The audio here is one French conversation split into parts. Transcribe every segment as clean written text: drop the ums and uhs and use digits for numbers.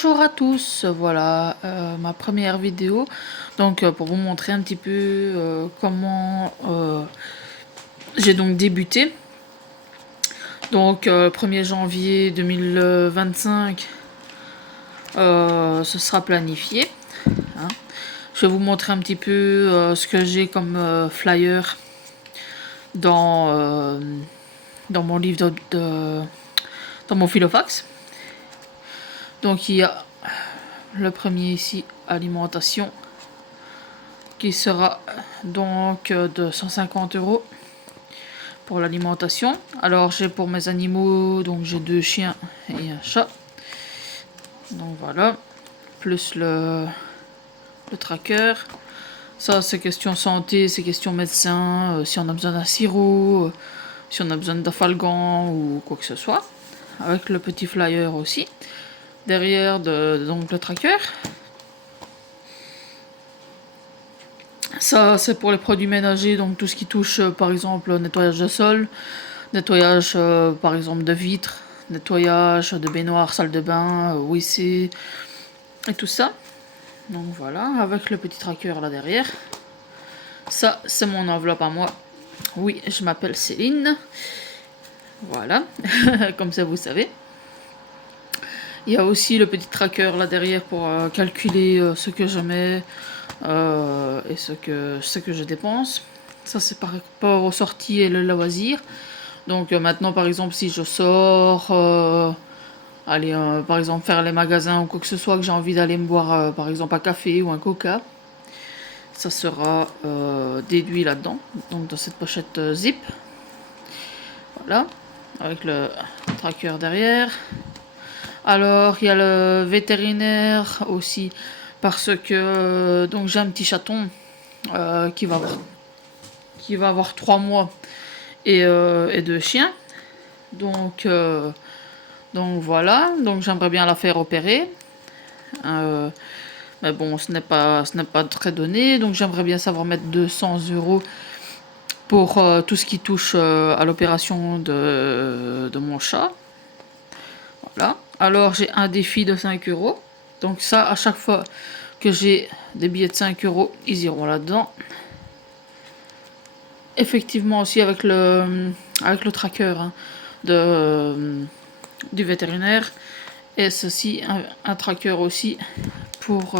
Bonjour à tous, voilà ma première vidéo, donc pour vous montrer un petit peu comment j'ai donc débuté. Donc 1er janvier 2025, ce sera planifié, hein. Je vais vous montrer un petit peu ce que j'ai comme flyer dans mon livre dans mon filofax. Donc il y a le premier ici, alimentation, qui sera donc de 150 € pour l'alimentation. Alors j'ai pour mes animaux, donc j'ai 2 chiens et un chat. Donc voilà, plus le tracker. Ça c'est question santé, c'est question médecin, si on a besoin d'un sirop, si on a besoin d'afalgan ou quoi que ce soit. Avec le petit flyer aussi. Derrière donc le tracker. Ça, c'est pour les produits ménagers, donc tout ce qui touche, par exemple, nettoyage de sol, nettoyage, par exemple, de vitres, nettoyage de baignoire, salle de bain, WC, et tout ça. Donc voilà, avec le petit tracker là derrière. Ça, c'est mon enveloppe à moi. Oui, je m'appelle Céline. Voilà, comme ça vous savez. Il y a aussi le petit tracker là derrière pour calculer ce que je mets et ce que je dépense. Ça c'est par rapport aux sorties et le loisir. Donc maintenant par exemple si je sors, aller par exemple faire les magasins ou quoi que ce soit, que j'ai envie d'aller me boire par exemple un café ou un coca, ça sera déduit là-dedans, donc dans cette pochette zip. Voilà, avec le tracker derrière. Alors il y a le vétérinaire aussi, parce que donc j'ai un petit chaton qui va avoir 3 mois et 2 chiens. Donc voilà, donc j'aimerais bien la faire opérer. Mais bon, ce n'est pas très donné, donc j'aimerais bien savoir mettre 200 € pour tout ce qui touche à l'opération de mon chat. Voilà. Alors j'ai un défi de 5 €. Donc ça, à chaque fois que j'ai des billets de 5 €, ils iront là-dedans. Effectivement aussi avec le tracker, hein, du vétérinaire. Et ceci, un tracker aussi pour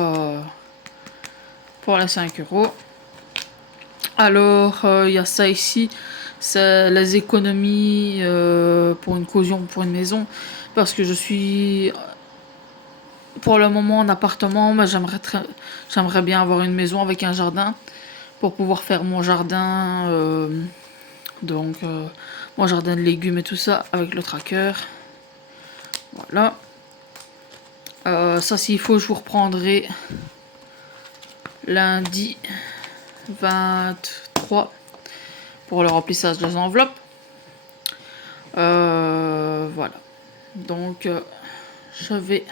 les 5 €. Alors il y a ça ici, c'est les économies pour une caution pour une maison, parce que je suis pour le moment en appartement, mais j'aimerais bien avoir une maison avec un jardin pour pouvoir faire mon jardin, donc mon jardin de légumes et tout ça avec le tracker. Voilà. Ça, s'il faut, je vous reprendrai lundi 23 pour le remplissage des enveloppes. Voilà. Donc je vais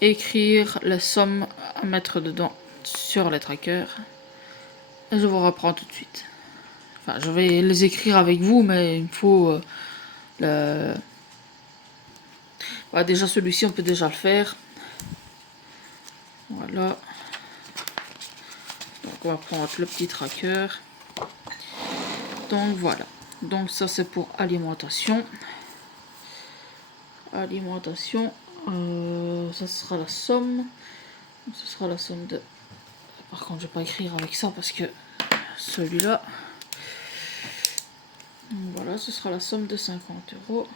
écrire les sommes à mettre dedans sur les trackers et je vous reprends tout de suite. Enfin, je vais les écrire avec vous, mais il me faut le... Voilà, déjà celui-ci on peut déjà le faire. Voilà. Donc on va prendre le petit tracker. Donc voilà. Donc ça c'est pour alimentation. Alimentation. Ça sera la somme. Ce sera la somme de... Par contre je vais pas écrire avec ça parce que celui-là... Voilà, ce sera la somme de 50 €.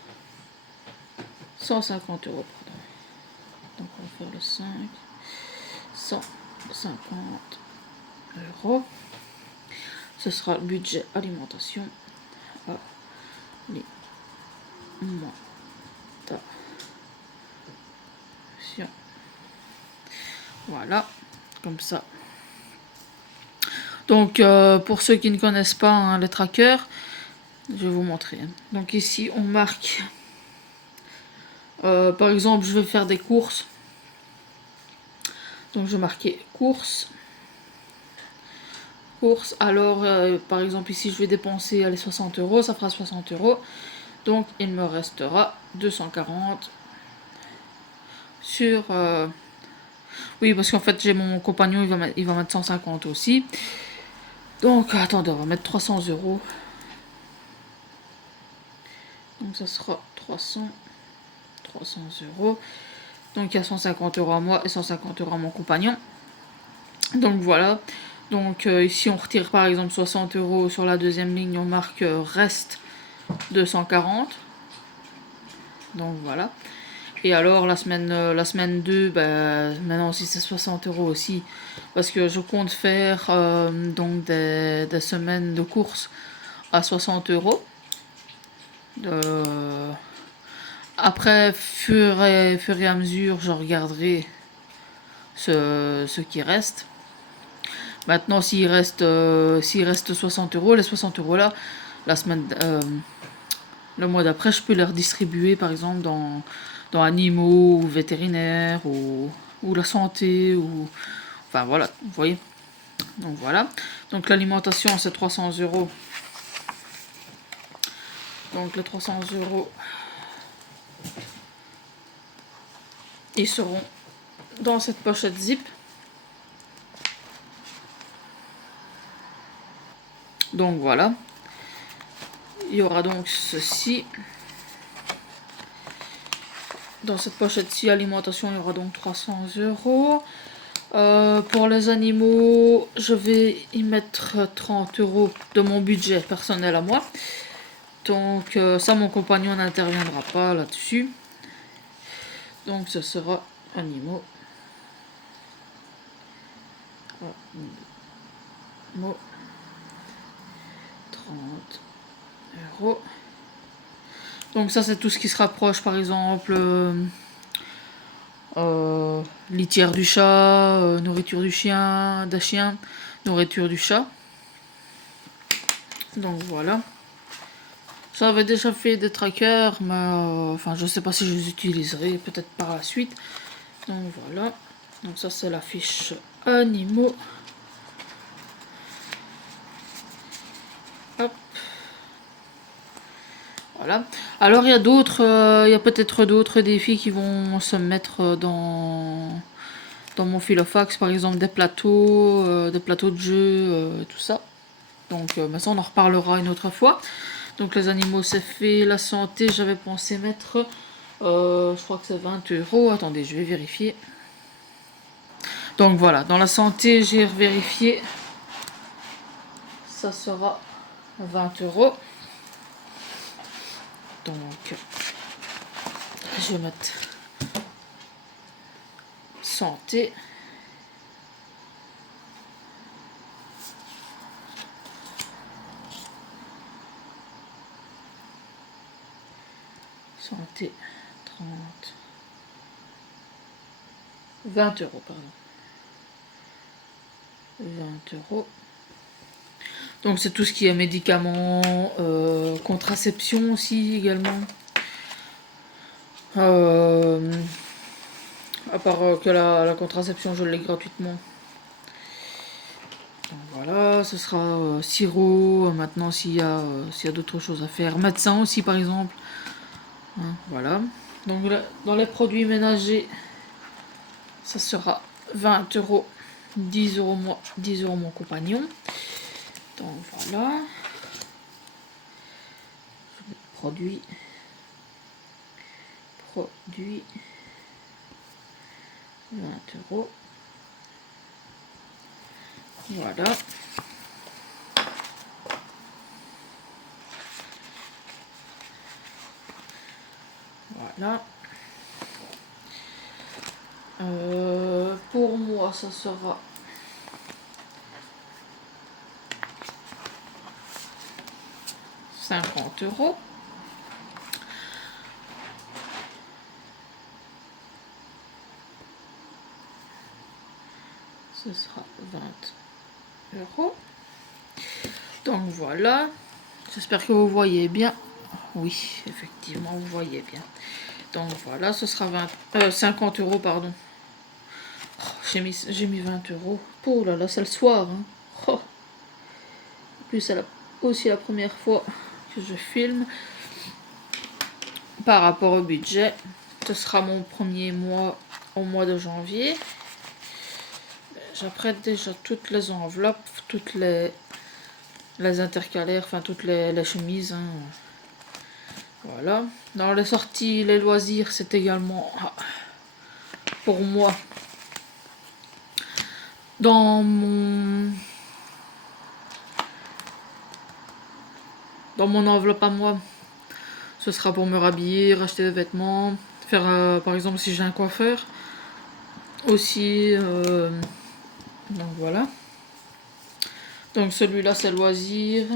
150 €, pardon. Donc on va faire le 5. 150 €. Ce sera le budget alimentation. Alimentation. Voilà, comme ça. Donc pour ceux qui ne connaissent pas, hein, les trackers, je vais vous montrer. Donc ici on marque, par exemple je vais faire des courses. Donc je vais marquer courses. Alors par exemple ici je vais dépenser les 60 €, ça fera 60 €. Donc il me restera 240. sur... Oui, parce qu'en fait, j'ai mon compagnon, il va mettre 150 aussi. Donc, attendez, on va mettre 300 €. Donc, ça sera 300 €. Donc, il y a 150 € à moi et 150 € à mon compagnon. Donc, voilà. Donc, ici, on retire par exemple 60 € sur la deuxième ligne. On marque reste 240. Donc, voilà. Et alors la semaine 2, maintenant aussi c'est 60 € aussi. Parce que je compte faire donc des semaines de course à 60 €. Après, fur et à mesure, je regarderai ce qui reste. Maintenant, s'il reste 60 €, les 60 € là, la semaine, le mois d'après, je peux les redistribuer par exemple dans animaux ou vétérinaires ou la santé ou enfin voilà, vous voyez. Donc voilà. Donc l'alimentation c'est 300 €. Donc les 300 €, ils seront dans cette pochette zip. Donc voilà. Il y aura donc ceci. Dans cette pochette-ci, alimentation, il y aura donc 300 €. Pour les animaux, je vais y mettre 30 € de mon budget personnel à moi. Donc ça, mon compagnon n'interviendra pas là-dessus. Donc ce sera animaux. 30 €. Donc ça, c'est tout ce qui se rapproche, par exemple, litière du chat, nourriture du chien, d'un chien, nourriture du chat. Donc voilà. J'avais déjà fait des trackers, mais enfin je sais pas si je les utiliserai, peut-être par la suite. Donc voilà. Donc ça c'est la fiche animaux. Hop. Voilà. Alors il y a d'autres, il y a peut-être d'autres défis qui vont se mettre dans mon filofax, par exemple des plateaux de jeu, tout ça. Donc mais ça on en reparlera une autre fois. Donc les animaux c'est fait, la santé j'avais pensé mettre, je crois que c'est 20 €. Attendez, je vais vérifier. Donc voilà, dans la santé j'ai vérifié, ça sera 20 €. Donc je vais mettre santé. Santé 30. 20 €, pardon. 20 €. Donc c'est tout ce qui est médicaments, contraception aussi également. À part que la contraception je l'ai gratuitement. Donc voilà, ce sera sirop, maintenant s'il y a d'autres choses à faire. Médecin aussi par exemple. Hein, voilà. Donc là, dans les produits ménagers, ça sera 20 €. 10 € moi, 10 € mon compagnon. Donc voilà. Produit. 20 €. Voilà. Voilà. Pour moi, ça sera 50 €. Ce sera 20 €. Donc voilà. J'espère que vous voyez bien. Oui, effectivement, vous voyez bien. Donc voilà, ce sera 50 €, pardon. Oh, j'ai mis 20 €. Oh là là, c'est le soir. Hein. Oh. En plus, c'est aussi la première fois que je filme. Par rapport au budget, ce sera mon premier mois au mois de janvier. J'apprête déjà toutes les enveloppes, toutes les intercalaires, enfin toutes les chemises. Hein. Voilà. Dans les sorties, les loisirs, c'est également pour moi. Dans mon enveloppe à moi, ce sera pour me rhabiller, racheter des vêtements, faire par exemple si j'ai un coiffeur. Aussi, donc voilà. Donc celui-là c'est loisirs.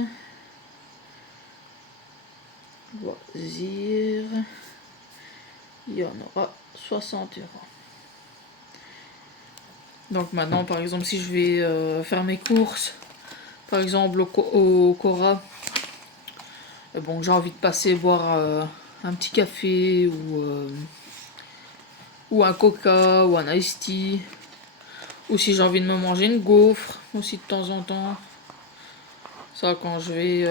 Loisirs. Il y en aura 60 €. Donc maintenant par exemple si je vais faire mes courses, par exemple au Cora, bon j'ai envie de passer boire un petit café ou un coca ou un iced tea, ou si j'ai envie de me manger une gaufre aussi de temps en temps, ça quand je vais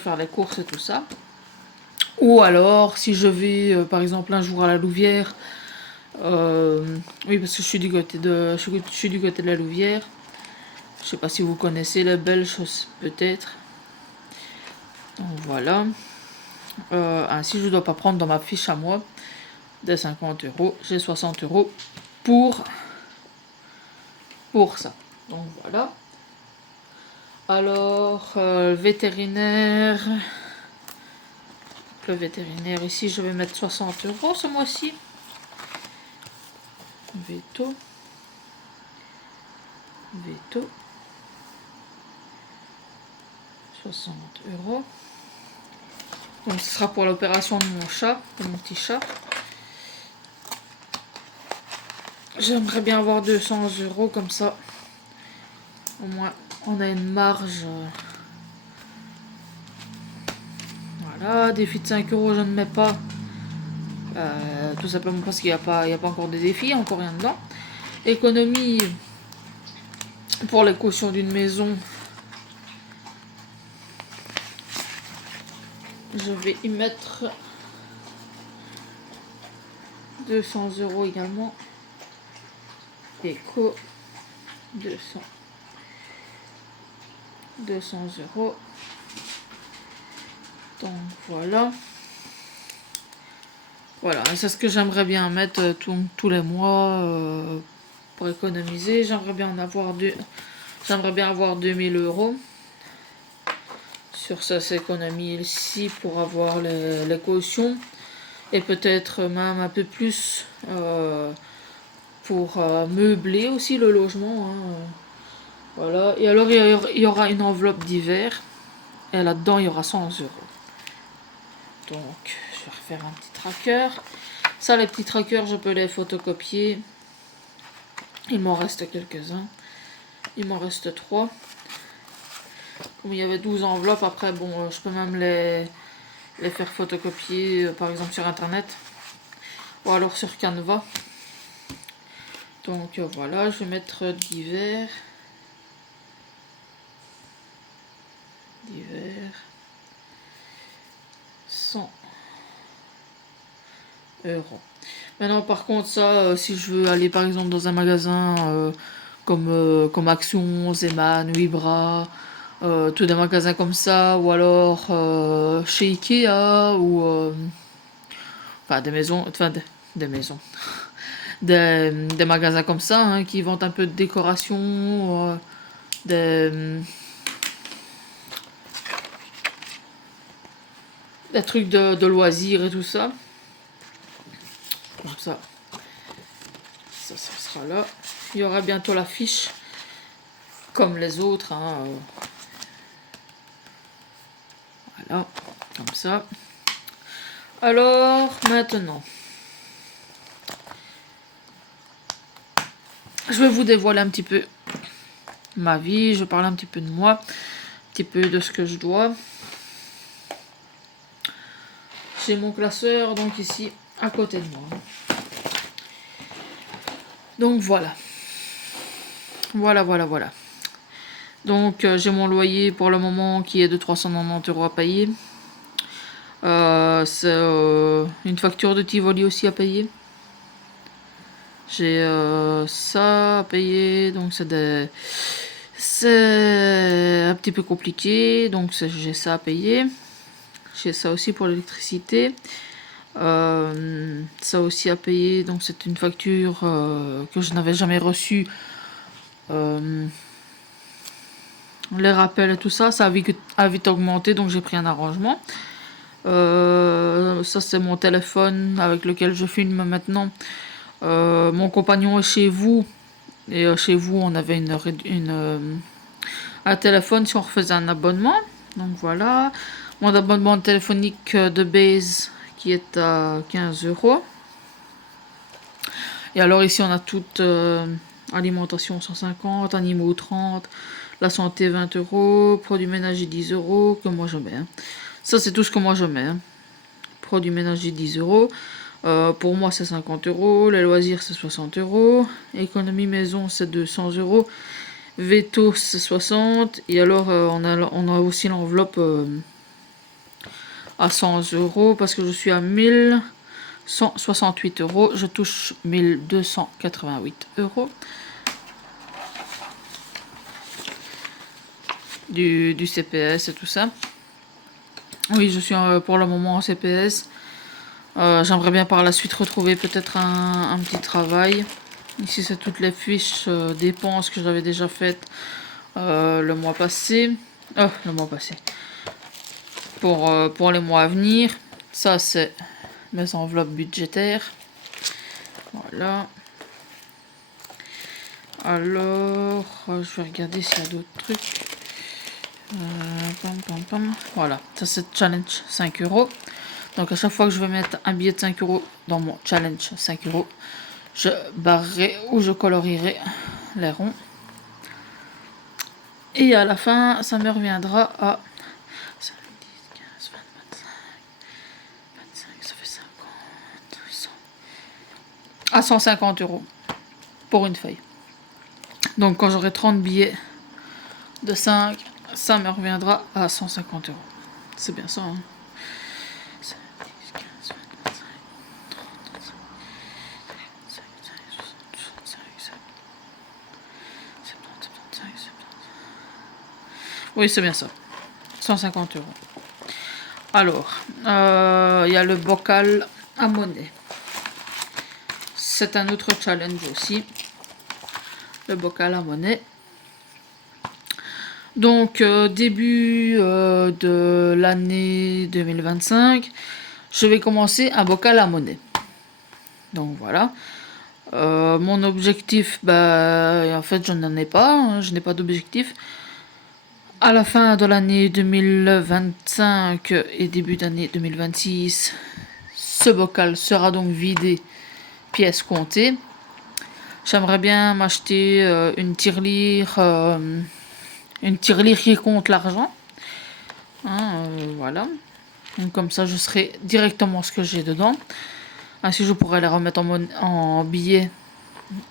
faire les courses et tout ça. Ou alors si je vais par exemple un jour à la Louvière, oui parce que je suis du côté de la Louvière. Je sais pas si vous connaissez les Belges, peut-être. Donc voilà. Ainsi je dois pas prendre dans ma fiche à moi des 50 €. J'ai 60 € pour ça. Donc voilà. Alors vétérinaire. Le vétérinaire ici je vais mettre 60 € ce mois-ci. Veto. 60 €. Donc ce sera pour l'opération de mon chat, de mon petit chat. J'aimerais bien avoir 200 € comme ça. Au moins on a une marge. Voilà, défi de 5 € je ne mets pas. Tout simplement parce qu'il n'y a pas encore de défi, il n'y a encore rien dedans. Économie pour les cautions d'une maison. Je vais y mettre 200 € également. Éco 200 €. Donc voilà. Voilà, c'est ce que j'aimerais bien mettre tous les mois pour économiser. J'aimerais bien avoir 2000 € sur ces économies-ci pour avoir les cautions. Et peut-être même un peu plus pour meubler aussi le logement. Hein. Voilà. Et alors il y aura une enveloppe d'hiver. Et là-dedans il y aura 100 €. Donc je vais refaire un petit tracker. Ça, les petits trackers, je peux les photocopier. Il m'en reste quelques-uns. Il m'en reste 3. Comme il y avait 12 enveloppes, après bon je peux même les faire photocopier par exemple sur internet ou alors sur Canva. Donc voilà, je vais mettre d'hiver 100 €. Maintenant par contre ça si je veux aller par exemple dans un magasin comme Action, Zeman, Wibra, tous des magasins comme ça, ou alors chez Ikea, ou enfin des maisons, des magasins comme ça hein, qui vendent un peu de décoration, des trucs de loisirs et tout ça. Comme ça sera là. Il y aura bientôt la fiche comme les autres. Hein, voilà, comme ça. Alors maintenant, je vais vous dévoiler un petit peu ma vie. Je parle un petit peu de moi, un petit peu de ce que je dois. J'ai mon classeur donc ici à côté de moi. Donc voilà. Donc j'ai mon loyer pour le moment qui est de 390 € à payer. C'est une facture de Tivoli aussi à payer. J'ai ça à payer, donc c'est un petit peu compliqué, donc j'ai ça à payer. J'ai ça aussi pour l'électricité. Ça aussi à payer, donc c'est une facture que je n'avais jamais reçue. Les rappels et tout ça, a vite augmenté, donc j'ai pris un arrangement. Ça c'est mon téléphone avec lequel je filme maintenant. Mon compagnon est chez vous, et chez vous on avait un téléphone si on refaisait un abonnement. Donc voilà, mon abonnement téléphonique de base qui est à 15 €. Et alors ici on a toute alimentation 150, animaux 30, la santé 20 €, produits ménagers 10 € que moi je mets. Hein. Ça c'est tout ce que moi je mets. Hein. Produits ménagers 10 €. Pour moi c'est 50 €. Les loisirs c'est 60 €. Économie maison c'est 200 €. Veto c'est 60. Et alors on a aussi l'enveloppe à 100 € parce que je suis à 1168 €. Je touche 1288 € du CPS et tout ça. Oui, je suis pour le moment en CPS. J'aimerais bien par la suite retrouver peut-être un petit travail. Ici, c'est toutes les fiches dépenses que j'avais déjà faites le mois passé. Le mois passé. Pour les mois à venir. Ça, c'est mes enveloppes budgétaires. Voilà. Alors, je vais regarder s'il y a d'autres trucs. Voilà, ça c'est challenge 5 €. Donc à chaque fois que je vais mettre un billet de 5 € dans mon challenge 5 €, je barrerai ou je colorierai les ronds. Et à la fin, ça me reviendra à 5, 10, 15, 20, 25, 25, ça fait 50, 100, à 150 € pour une feuille. Donc quand j'aurai 30 billets de 5, ça me reviendra à 150 €. C'est bien ça, hein. 5, 10, 15, 20, 25, 30, 35, 65, 70, 75. Oui, c'est bien ça. 150 €. Alors, il y a le bocal à monnaie. C'est un autre challenge aussi. Le bocal à monnaie. Donc, début de l'année 2025, je vais commencer un bocal à monnaie. Donc voilà. Mon objectif, en fait, je n'en ai pas. Hein, je n'ai pas d'objectif. À la fin de l'année 2025 et début d'année 2026, ce bocal sera donc vidé, pièces comptées. J'aimerais bien m'acheter une tirelire qui compte l'argent. Hein, voilà. Donc, comme ça, je saurai directement ce que j'ai dedans. Ainsi, je pourrais les remettre en billets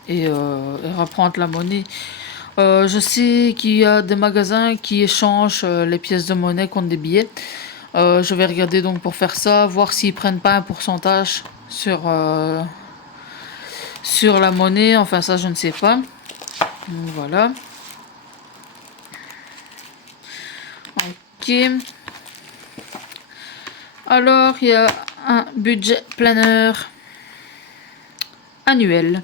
et reprendre la monnaie. Je sais qu'il y a des magasins qui échangent les pièces de monnaie contre des billets. Je vais regarder donc pour faire ça, voir s'ils prennent pas un pourcentage sur la monnaie. Enfin, ça, je ne sais pas. Donc, voilà. Ok. Alors, il y a un budget planner annuel.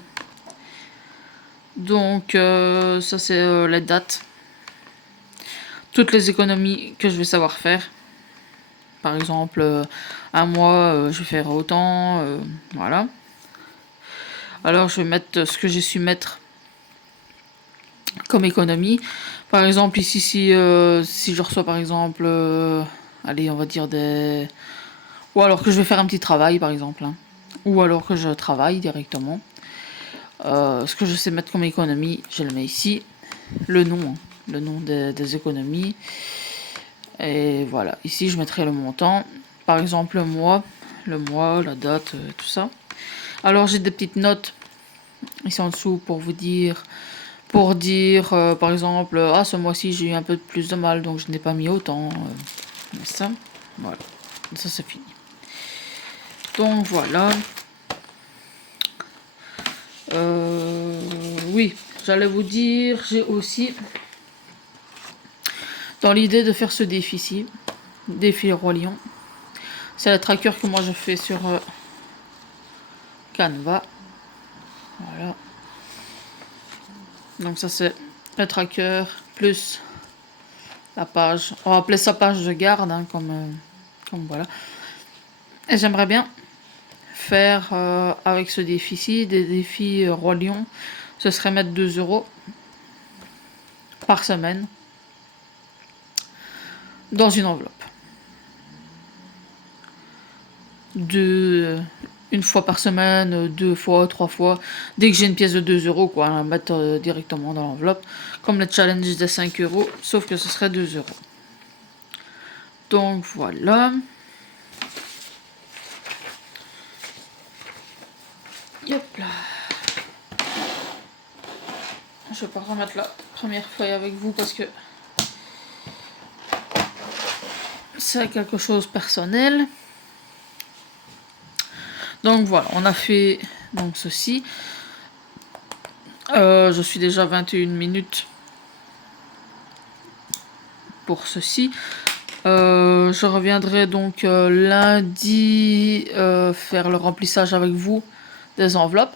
Donc, ça, c'est les dates. Toutes les économies que je vais savoir faire. Par exemple, un mois, je vais faire autant. Voilà. Alors, je vais mettre ce que j'ai su mettre comme économie. Par exemple, ici, si je reçois, par exemple, allez, on va dire des... Ou alors que je vais faire un petit travail, par exemple. Hein. Ou alors que je travaille directement. Ce que je sais mettre comme économie, je le mets ici. Le nom, hein. Le nom des économies. Et voilà, ici, je mettrai le montant. Par exemple, le mois, la date, tout ça. Alors, j'ai des petites notes ici en dessous pour vous dire... par exemple, ce mois-ci j'ai eu un peu plus de mal, donc je n'ai pas mis autant. Mais ça, voilà. Ça c'est fini. Donc voilà. Oui, j'allais vous dire, j'ai aussi dans l'idée de faire ce défi-ci, défi Roi Lion. C'est le tracker que moi je fais sur Canva. Voilà. Donc ça c'est le tracker plus la page. On va appeler ça page de garde, hein, comme voilà. Et j'aimerais bien faire avec ce défi-ci des défis Roi Lion. Ce serait mettre 2 € par semaine dans une enveloppe. Une fois par semaine, 2 fois, 3 fois. Dès que j'ai une pièce de 2 €, quoi, la mettre directement dans l'enveloppe. Comme le challenge de 5 €, sauf que ce serait 2 €. Donc voilà. Hop là. Je vais pas remettre la première feuille avec vous parce que c'est quelque chose de personnel. Donc voilà, on a fait donc ceci. Je suis déjà 21 minutes pour ceci. Je reviendrai donc lundi faire le remplissage avec vous des enveloppes.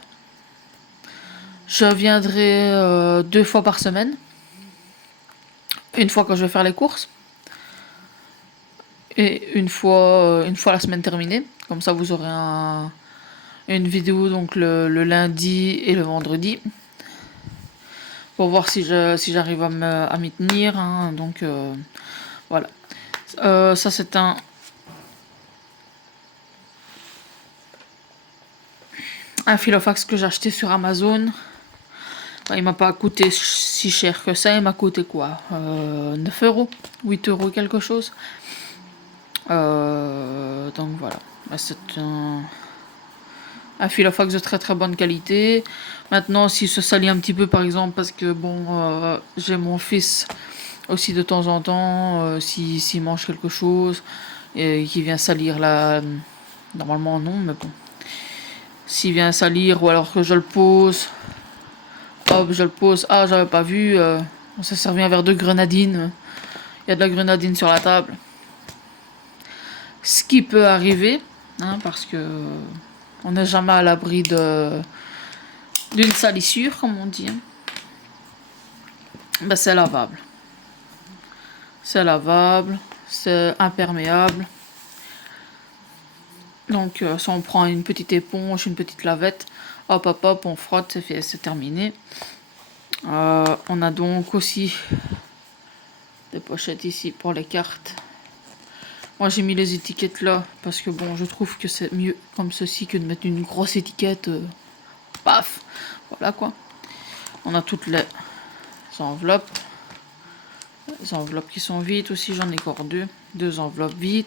Je viendrai 2 fois par semaine. Une fois que je vais faire les courses. Et une fois la semaine terminée. Comme ça vous aurez une vidéo donc le lundi et le vendredi. Pour voir si j'arrive à m'y tenir. Hein, donc voilà. Ça c'est un filofax que j'ai acheté sur Amazon. Il m'a pas coûté si cher que ça. Il m'a coûté quoi 9 €, 8 € quelque chose. Donc voilà. C'est un filofax de très très bonne qualité. Maintenant, s'il se salit un petit peu, par exemple, parce que bon, j'ai mon fils aussi de temps en temps, s'il mange quelque chose et qui vient salir là, normalement non, mais bon. S'il vient salir ou alors que je le pose, hop, je le pose. Ah, j'avais pas vu. On s'est servi un verre de grenadine. Il y a de la grenadine sur la table. Ce qui peut arriver, hein, parce que on n'est jamais à l'abri d'une salissure, comme on dit. Hein. Ben, c'est lavable. C'est lavable, c'est imperméable. Donc, si on prend une petite éponge, une petite lavette, hop, hop, hop, on frotte, c'est terminé. On a donc aussi des pochettes ici pour les cartes. Moi j'ai mis les étiquettes là parce que bon, je trouve que c'est mieux comme ceci que de mettre une grosse étiquette. Paf, voilà quoi. On a toutes les enveloppes. Les enveloppes qui sont vides aussi, j'en ai encore deux enveloppes vides.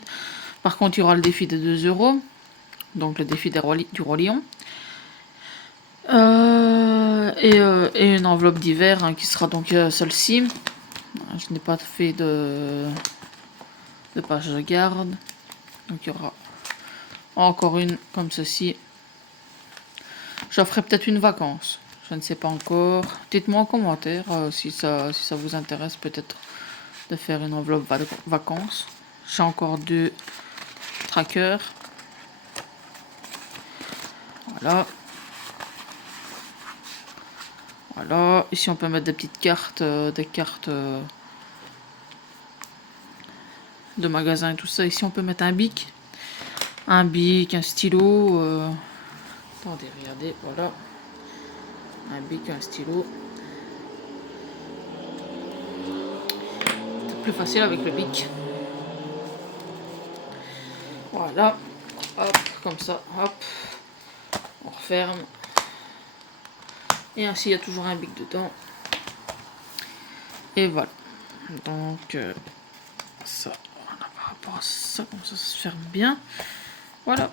Par contre, il y aura le défi des 2 €, donc le défi du Roi Lion. Et une enveloppe d'hiver hein, qui sera donc celle-ci. Je n'ai pas fait de page de garde. Donc il y aura encore une comme ceci. J'offrerai peut-être une vacance. Je ne sais pas encore. Dites-moi en commentaire si ça vous intéresse peut-être de faire une enveloppe vacances. J'ai encore 2 trackers. Voilà. Voilà. Ici on peut mettre des petites cartes, des cartes de magasin et tout ça. Ici on peut mettre un bic, un stylo. Attendez, regardez, voilà. Un bic, un stylo. C'est plus facile avec le bic. Voilà. Hop, comme ça, hop. On referme. Et ainsi, il y a toujours un bic dedans. Et voilà. Donc, ça, voilà, par rapport à ça, comme ça se ferme bien. Voilà.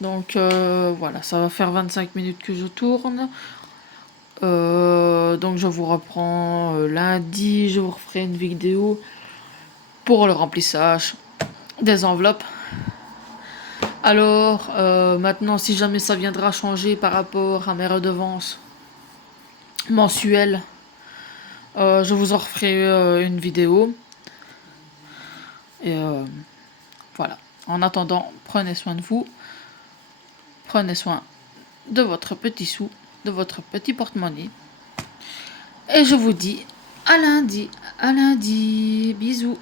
Donc, voilà, ça va faire 25 minutes que je tourne. Donc, je vous reprends lundi. Je vous referai une vidéo pour le remplissage des enveloppes. Alors, maintenant, si jamais ça viendra changer par rapport à mes redevances mensuelles, je vous en referai une vidéo. Et voilà. En attendant, prenez soin de vous. Prenez soin de votre petit sou, de votre petit porte-monnaie. Et je vous dis à lundi. À lundi. Bisous.